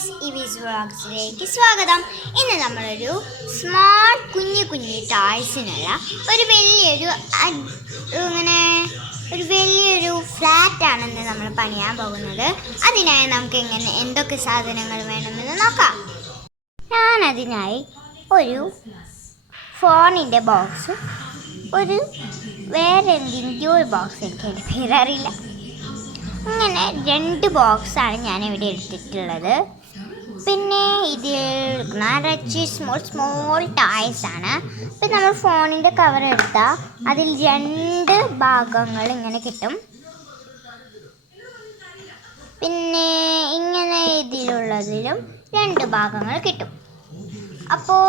Friends, ഇവീസ് വ്ളോഗ്സിലേക്ക് സ്വാഗതം. ഇന്ന് നമ്മളൊരു സ്മാൾ കുഞ്ഞു ടോയ്സിനുള്ള ഒരു വലിയൊരു ഫ്ലാറ്റാണെന്ന് നമ്മൾ പണിയാൻ പോകുന്നത്. അതിനായി നമുക്ക് എന്തൊക്കെ സാധനങ്ങൾ വേണമെന്ന് നോക്കാം. ഞാനതിനായി ഒരു ഫോണിൻ്റെ ബോക്സ്, വേറെ എന്തിൻ്റെയോ ഒരു ബോക്സ്, എനിക്ക് അതിൻ്റെ പേരറിയില്ല, അങ്ങനെ 2 ബോക്സാണ് ഞാനിവിടെ എടുത്തിട്ടുള്ളത്. പിന്നെ ഇതിൽ നിറച്ച് സ്മോൾ ടോയ്സ് ആണ്. ഇപ്പം നമ്മൾ ഫോണിൻ്റെ കവർ എടുത്താൽ അതിൽ 2 ഭാഗങ്ങൾ ഇങ്ങനെ കിട്ടും. പിന്നെ ഇങ്ങനെ ഇതിലുള്ളതിലും 2 ഭാഗങ്ങൾ കിട്ടും. അപ്പോൾ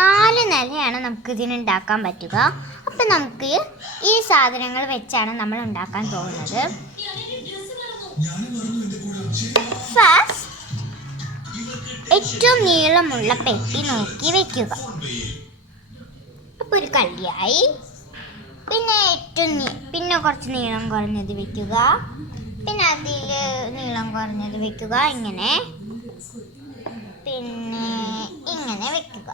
4 നിലയാണ് നമുക്ക് ഇതിനുണ്ടാക്കാൻ പറ്റുക. അപ്പം നമുക്ക് ഈ സാധനങ്ങൾ വെച്ചാണ് നമ്മൾ ഉണ്ടാക്കാൻ പോകുന്നത്. ഫസ്റ്റ് ഏറ്റവും നീളമുള്ള പെട്ടി നോക്കി വെക്കുക. അപ്പോൾ ഒരു കല്യായി. പിന്നെ കുറച്ച് നീളം കുറഞ്ഞത് വെക്കുക. പിന്നെ അതിൽ നീളം കുറഞ്ഞത് വെക്കുക. ഇങ്ങനെ വെക്കുക.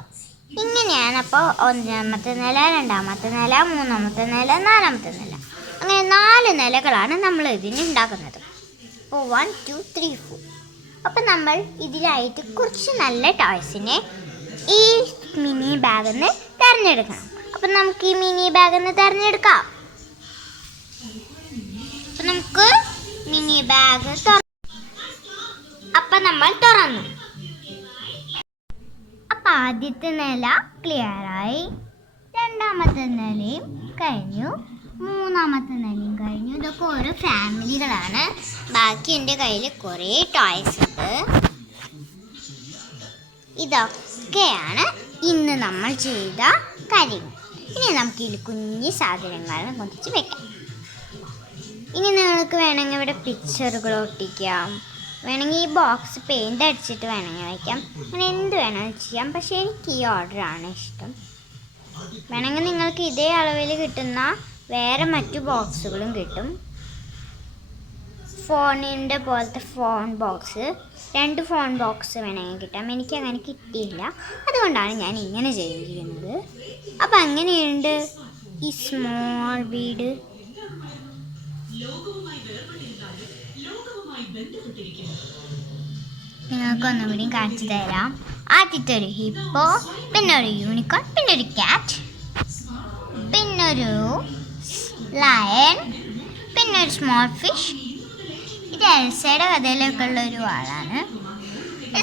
ഇങ്ങനെയാണ്. അപ്പോൾ 1ാമത്തെ നില, 2ാമത്തെ നില, 3ാമത്തെ നില, 4ാമത്തെ നില, അങ്ങനെ 4 നിലകളാണ് നമ്മൾ ഇതിന് ഉണ്ടാക്കുന്നത്. അപ്പോൾ 1 2 3 4. അപ്പം നമ്മൾ ഇതിലായിട്ട് കുറച്ച് നല്ല ടോയ്സിനെ ഈ മിനി ബാഗിൽ നിന്ന് തിരഞ്ഞെടുക്കണം. അപ്പം നമുക്ക് ഈ മിനി ബാഗിൽ നിന്ന് തിരഞ്ഞെടുക്കാം. അപ്പം നമുക്ക് മിനി ബാഗ് അപ്പം നമ്മൾ തുറന്നു. അപ്പം ആദ്യത്തെ നില ക്ലിയറായി, 2ാമത്തെ നിലയും കഴിഞ്ഞു, 3ാമത്തെ നിലയും കഴിഞ്ഞു. ഇതൊക്കെ ഓരോ ഫാമിലികളാണ്. ബാക്കി എൻ്റെ കയ്യിൽ കുറേ ടോയ്സ് ഉണ്ട്. ഇതൊക്കെയാണ് ഇന്ന് നമ്മൾ ചെയ്ത കാര്യങ്ങൾ. ഇനി നമുക്ക് ഇതിൽ കുഞ്ഞു സാധനങ്ങൾ കുറച്ച് വെക്കാം. ഇനി നിങ്ങൾക്ക് വേണമെങ്കിൽ ഇവിടെ പിക്ചറുകൾ ഒട്ടിക്കാം, വേണമെങ്കിൽ ഈ ബോക്സ് പെയിൻ്റ് അടിച്ചിട്ട് വേണമെങ്കിൽ വയ്ക്കാം. അങ്ങനെ എന്ത് വേണമെങ്കിൽ ചെയ്യാം. പക്ഷേ എനിക്ക് ഈ ഓർഡറാണ് ഇഷ്ടം. വേണമെങ്കിൽ നിങ്ങൾക്ക് ഇതേ അളവിൽ കിട്ടുന്ന വേറെ മറ്റു ബോക്സുകളും കിട്ടും. ഫോണിൻ്റെ പോലത്തെ ഫോൺ ബോക്സ്, 2 ഫോൺ ബോക്സ് വേണമെങ്കിൽ കിട്ടാം. എനിക്കങ്ങനെ കിട്ടിയില്ല, അതുകൊണ്ടാണ് ഞാൻ ഇങ്ങനെ ചെയ്തിരിക്കുന്നത്. അപ്പം അങ്ങനെയുണ്ട് ഈ സ്മോൾ വീട്. നിങ്ങൾക്കൊന്നുകൂടിയും കാണിച്ചു തരാം. ആദ്യത്തെ ഒരു ഹിപ്പോ, പിന്നെ ഒരു യൂണിക്കോൺ, പിന്നെ ഒരു ക്യാറ്റ്, പിന്നൊരു ലയൺ, പിന്നെ ഒരു സ്മോൾ ഫിഷ്. ഇത് എൽസയുടെ കഥയിലൊക്കെ ഉള്ള ഒരു ആളാണ്.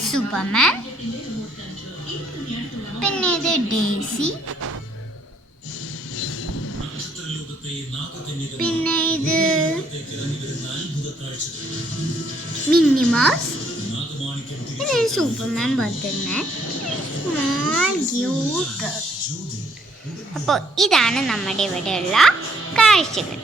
സൂപ്പർമാൻ. പിന്നെ ഇത് ഡേസി. പിന്നെ ഇത് മിന്നി മൗസ്. ഇത് സൂപ്പർമാൻ പോലെ തന്നെ സ്മോൾ ക്യൂട്ട്. അപ്പോൾ ഇതാണ് നമ്മുടെ ഇവിടെയുള്ള കാഴ്ചകൾ.